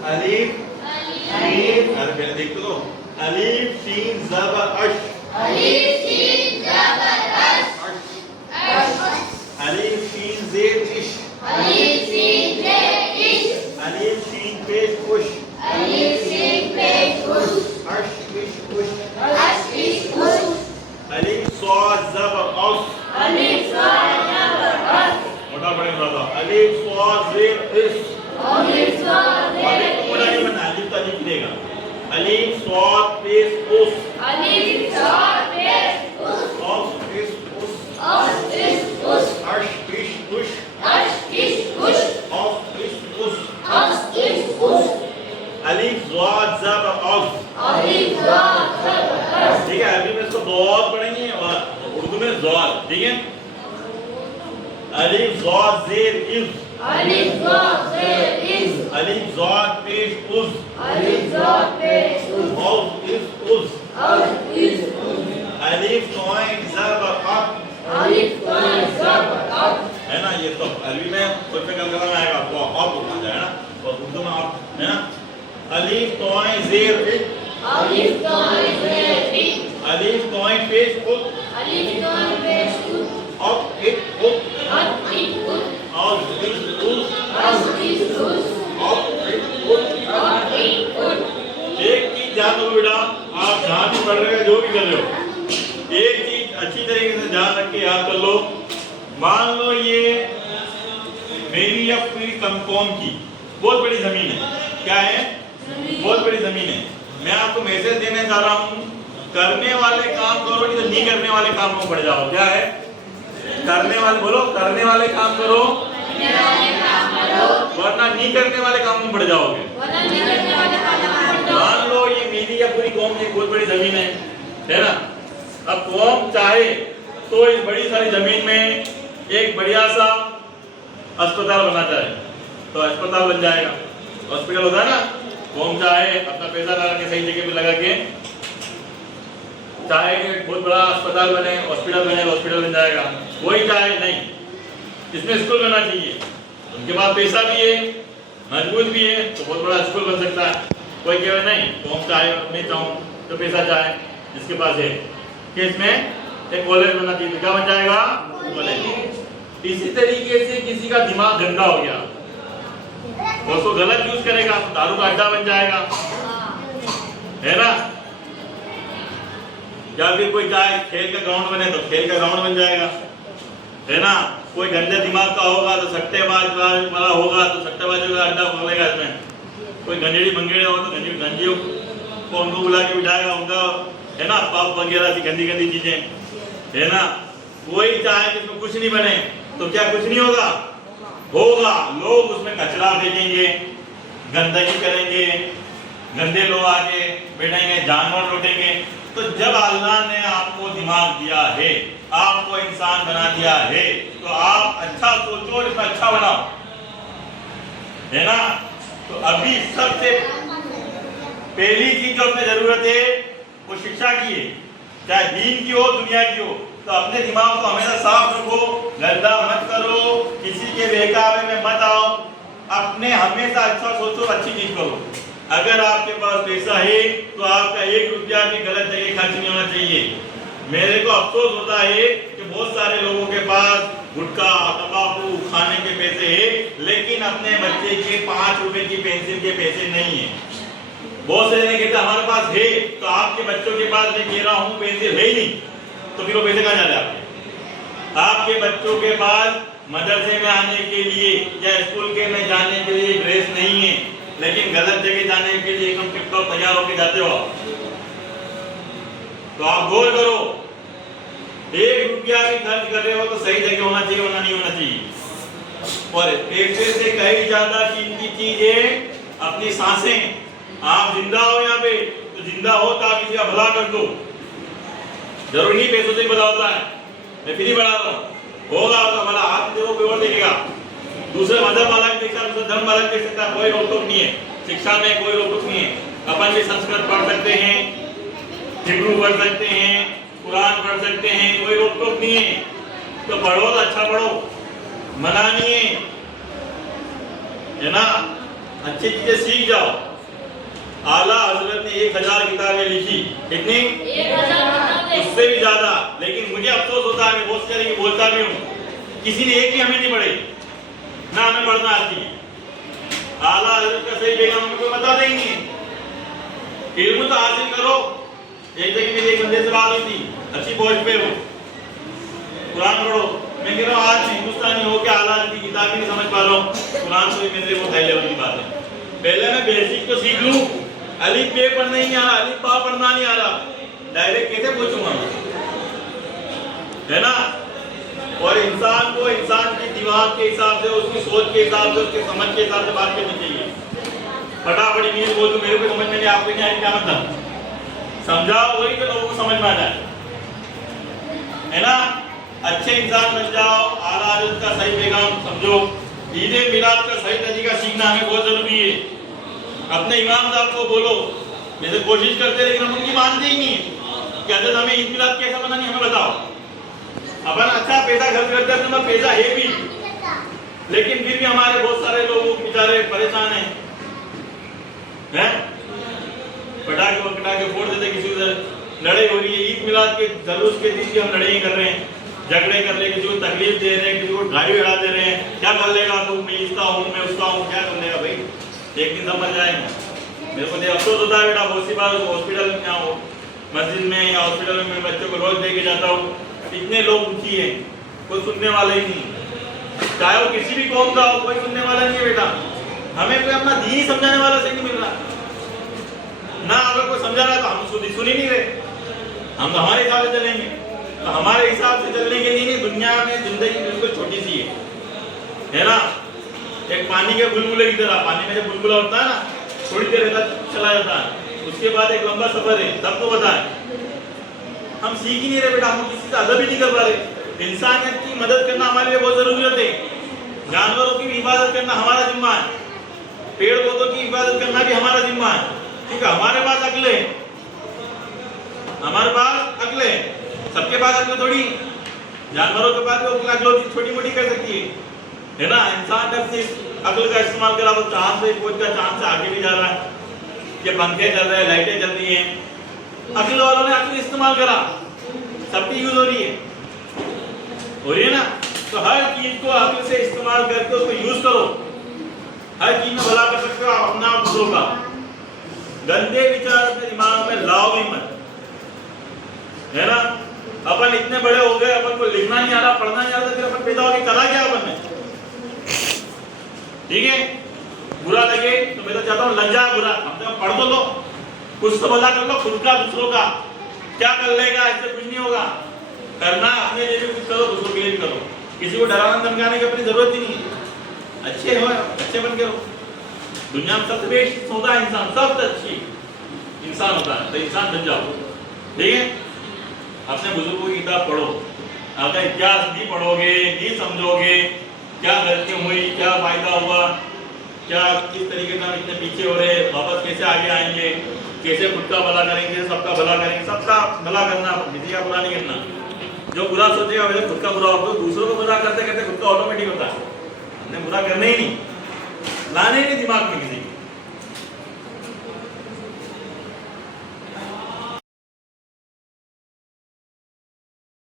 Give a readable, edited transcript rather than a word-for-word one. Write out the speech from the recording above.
अलीफ शीन, अरे पहले देख तो लो, अलीफ शीन ज़बर अश, अलीफ शीन ज़बर अश, अलीफ शीन ज़ेर इश, अलीफ शीन ज़ेर इश, अलीफ शीन पेश उश, अलीफ शीन पेश उश, अश इश उश, अश इश उश, अलीफ स्वाद ज़बर औस, अलीफ स्वाद ज़बर अस, मोटा पढ़ेगा थोड़ा, अलीफ स्वाद ज़ेर इश, अलीफ स्वाद ज़ेर अलीफ मोटा नहीं बनना, अलीफ तो अलीफ देगा, अलीफ स्वाद पेश उस, अलीफ स्वाद पेश उस, औस इश उस, अस इश उस, अश इश उश, अश इश उश, औस इश उस, अस इश उस, अलीफ ज़ाद ज़बर औस। अलीफ स्वाद ज़बर अस, ठीक है, अभी में इसको ज़ाद पढ़ेंगे और उर्दू में ज़ाद, ठीक है। अलीफ ज़ाद ज़ेर इज़, अलीफ स्वाद ज़ेर इज़, अलीफ ज़ाद पेश उज़, अलीफ स्वाद पेश उज़, औस इज़ उज़, अस इश उज़, अलीफ तॉइन ज़बर अत, अलीफ स्वाद ज़बर अस, है ना। ये तो अरबी में कुछ पे कल में आएगा तो अब होता है ना, और उर्दू में अब है ना। अलीफ तॉइन ज़ेर इज़, अलीफ स्वाद ज़ेर इज़, अलीफ तॉइन पेश उज़, अलीफ स्वाद पेश उज़, अब इज़ उज़, अस इश उज़, औस इज़ उज़, अस इश उज़, अब इज़ उज़। अस इश उज़। एक चीज ध्यान दो बेटा, आप जहाँ भी पढ़ रहे हो जो भी कर रहे हो, एक चीज अच्छी तरीके से ध्यान रख के याद कर लो। मान लो ये मेरी या पूरी कौम की बहुत बड़ी जमीन है, क्या है, बहुत बड़ी जमीन है। मैं आपको मैसेज देने जा रहा हूँ, करने वाले काम करो, नहीं तो नहीं करने वाले काम में पड़ जाओ। क्या है, करने वाले बोलो, करने वाले काम करो वरना नहीं करने वाले काम में पड़ जाओगे। मान लो ये मेरी या पूरी कौम की बहुत बड़ी जमीन है ना। अब कौम चाहे तो इस बड़ी सारी जमीन में एक बढ़िया सा अस्पताल बना चाहे तो अस्पताल बन जाएगा, हॉस्पिटल होता है ना। कौम चाहे अपना पैसा लगा के सही जगह पे लगा के चाहे कि बहुत बड़ा अस्पताल बने, हॉस्पिटल बने, हॉस्पिटल बन जाएगा। वही चाहे नहीं, इसमें स्कूल बनना चाहिए, उनके पास पैसा भी है, मजबूत भी है, तो बहुत बड़ा स्कूल बन सकता है। कोई कहे नहीं, कौम चाहे मैं चाहूँ तो पैसा चाहे जिसके पास है कि इसमें एक कॉलेज बनना चाहिए, क्या बन जाएगा, कॉलेज। इसी तरीके से किसी का दिमाग गंदा हो गया, वो उसको गलत यूज करेगा, दारू का अड्डा बन जाएगा, है ना। या फिर कोई चाहे खेल का ग्राउंड बने तो खेल का ग्राउंड बन जाएगा, है ना। कोई गंदे दिमाग का होगा तो सट्टेबाज वाला होगा तो सट्टेबाजों का अड्डा खोलेगा इसमें। कोई गंजेड़ी मंगेड़े होगा तो गंजियों को उनको बुला के बिठाएगा, उनका है ना पाप वगैरह की गंदी गंदी चीजें, है ना। कोई चाहे कि इसमें कुछ नहीं बने तो क्या कुछ नहीं होगा, होगा। लोग उसमें कचरा फेंकेंगे, गंदगी करेंगे, गंदे लोग आके बैठेंगे, जानवर लौटेंगे। तो जब अल्लाह ने आपको दिमाग दिया है, आपको इंसान बना दिया है, तो आप अच्छा सोचो और इसमें अच्छा बनाओ, है ना। तो अभी सबसे पहली चीज जो हमें जरूरत है वो शिक्षा की है, चाहे दीन की हो दुनिया की हो। तो अपने दिमाग को हमेशा साफ रखो, गंदा मत करो, किसी के बहकावे में मत आओ, अपने हमेशा अच्छा सोचो, अच्छी चीज करो। अगर आपके पास पैसा है तो आपका 1 रुपया भी गलत जगह खर्च नहीं होना चाहिए। मेरे को अफसोस होता है कि बहुत सारे लोगों के पास गुटखा तंबाकू खाने के पैसे है, लेकिन अपने बच्चे के 5 रुपए की पेंसिल के पैसे नहीं है। बहुत से कहते हमारे पास है, तो आपके बच्चों के पास मैं कह रहा हूँ पेंसिल है ही नहीं, तो फिर वो पैसे कहाँ जा रहे हैं आपके बच्चों के पास मदरसे में आने के लिए या स्कूल के में जाने के लिए ड्रेस नहीं है, लेकिन गलत जगह जाने के लिए एकदम टिप-टॉप तैयार होकर जाते हो। तो आप गौर करो, 1 रुपया भी खर्च कर रहे हो तो सही जगह होना चाहिए, वरना नहीं होना चाहिए। और पैसे से कहीं ज्यादा कीमती चीज है अपनी सांसें। आप जिंदा हो यहाँ पे, तो जिंदा हो तो आप किसी का भला कर दो, जरूरी नहीं पैसों से भला होता है। मैं फिर ही बढ़ा रहा हूँ, होगा उसका भला, आप देखो कोई और देखेगा, दूसरे मजहब वाला भी देखता है, दूसरे धर्म वाला भी देख सकता है, कोई रोक टोक नहीं है। शिक्षा में कोई रोक टोक नहीं है। अपन भी संस्कृत पढ़ सकते हैं, हिब्रू पढ़ सकते हैं, कुरान पढ़ सकते हैं, कोई रोक टोक नहीं है। तो पढ़ो तो अच्छा पढ़ो, मना नहीं है ना। अच्छी चीजें सीख जाओ। आला हजरत ने 1000 किताबें लिखी, कितनी? 1000 किताबें, उससे भी ज्यादा। लेकिन मुझे अफसोस होता है, मैं बहुत सारी बोलता भी हूँ, किसी ने एक भी हमें नहीं पढ़ी, ना हमें पढ़ना आती है। आला हजरत का सही पैगाम हमें कोई बताता ही नहीं है। इल्म तो हासिल करो। एक जगह मेरी एक बंदे से बात हुई थी, अच्छी पहुंच पे हो, कुरान पढ़ो। मैं कह रहा हूँ आज हिंदुस्तानी हो के आला की किताब ही नहीं समझ पा रहा हूँ, कुरान तो मेरे लिए बहुत हाई लेवल की बात है। पहले मैं बेसिक तो सीख लूँ, अलिफ बे पढ़ना नहीं आ रहा, अलिफ बा पढ़ना नहीं आ रहा, डायरेक्ट कैसे पूछूंगा मैं, है ना? और इंसान को इंसान के दिमाग के हिसाब से, उसकी सोच के हिसाब से, उसके समझ के हिसाब से बात करनी चाहिए। फटाफट इंग्लिश बोल दूं, मेरे को समझ में नहीं, आपको नहीं आएगी, क्या मतलब? समझाओ वही तो लोगों को समझ में आ जाए, है ना? अच्छे इंसान बन जाओ, आला हज़रत का सही पैगाम समझो। ईद मिलाद का सही तरीका सीखना हमें बहुत जरूरी है। अपने इमाम साहब को बोलो, जैसे कोशिश करते हैं लेकिन हम उनकी मानते ही नहीं है कि हज़रत हमें ईद मिलाद कैसा बनानी, हमें बताओ। अपन अच्छा पैसा खर्च करते हैं, अपने पैसा है भी, लेकिन फिर भी हमारे बहुत सारे लोग बेचारे परेशान हैं, पटाखे फोड़ देते, किसी से लड़ाई हो रही है, ईद मिलाद के जलूस के दिन भी हम लड़ाई कर रहे हैं, झगड़े कर रहे हैं, किसी को तकलीफ दे रहे हैं, किसी को गाली उड़ा दे रहे हैं। क्या कर लेगा तू, मैं इसका हूँ, मैं उसका हूँ, क्या कर लेगा भाई? एक दिन समझ जाएंगे। मेरे को अफसोस होता है बेटा, बहुत सी बार हॉस्पिटल में क्या हो, मस्जिद में या हॉस्पिटल में मैं बच्चों को रोज लेके जाता हूँ, इतने लोग दुखी हैं, कोई सुनने वाला ही नहीं, चाहे वो किसी भी कौम का हो, कोई सुनने वाला नहीं है बेटा। हमें कोई अपना दीन ही समझाने वाला सही नहीं मिल रहा ना, अगर कोई समझा रहा है तो हम सुन ही नहीं रहे, हम तो हमारे हिसाब से चलेंगे। तो हमारे हिसाब से चलने के लिए दुनिया में जिंदगी बिल्कुल छोटी सी है ना? एक पानी के बुलबुले की तरह, पानी में जब बुलबुला होता है ना, थोड़ी देर रहता चला जाता है, उसके बाद एक लंबा सफर है, सबको पता है। हम सीख ही नहीं रहे बेटा, हम किसी से अदब ही नहीं कर पा रहे। इंसानियत की मदद करना हमारे लिए बहुत जरूरत है। जानवरों की हिफाजत करना हमारा जिम्मा है, पेड़ पौधों की हिफाजत करना भी हमारा जिम्मा है। ठीक है, हमारे पास अकल है, हमारे पास अकल है, सबके पास अकल थोड़ी, जानवरों के पास भी अकल छोटी मोटी कर सकती है ना? इंसान जब से अकल का इस्तेमाल करा तो चांद से पहुंच गया, चांद से आगे भी जा रहा है, ये पंखे चल रहे हैं, लाइटें चल रही हैं, अकल वालों ने अकल इस्तेमाल करा, सबकी यूज हो रही है ना? तो हर चीज को अकल से इस्तेमाल करके उसको यूज करो, हर चीज में भला कर सकते हो आप अपना और दूसरों का। गंदे विचार अपने दिमाग में लाओ भी मत, है ना? अपन इतने बड़े हो गए, अपन को लिखना नहीं आ रहा, पढ़ना नहीं आ रहा, फिर अपन पैदा होके करा क्या अपन ने? ठीक है, बुरा लगे तो मैं तो चाहता हूँ लग जाए बुरा, हम तो पढ़ तो लो, कुछ तो भला कर लो, खुद का दूसरों का। क्या कर लेगा, इससे कुछ नहीं होगा। करना अपने लिए भी कुछ करो, दूसरों के लिए भी करो, किसी को डराना धमकाने की अपनी जरूरत ही नहीं है। अच्छे हो, अच्छे बन के रहो। दुनिया में सबसे बेस्ट होता है इंसान, सबसे अच्छी इंसान होता है, तो इंसान बन जाओ। ठीक है, अपने बुजुर्गों की किताब पढ़ो, अगर इतिहास नहीं पढ़ोगे, नहीं समझोगे क्या गलती हुई, क्या फायदा हुआ, क्या किस तरीके से हम इतने पीछे हो रहे, वापस कैसे आगे आएंगे, कैसे खुद का भला करेंगे, सबका भला करेंगे, सबका भला करना, किसी का बुरा नहीं करना। जो बुरा सोचेगा वैसे खुद का बुरा होगा, दूसरों को बुरा करते करते खुद का ऑटोमेटिक होता है। हमने बुरा करना ही नहीं, लाने ही नहीं दिमाग में किसी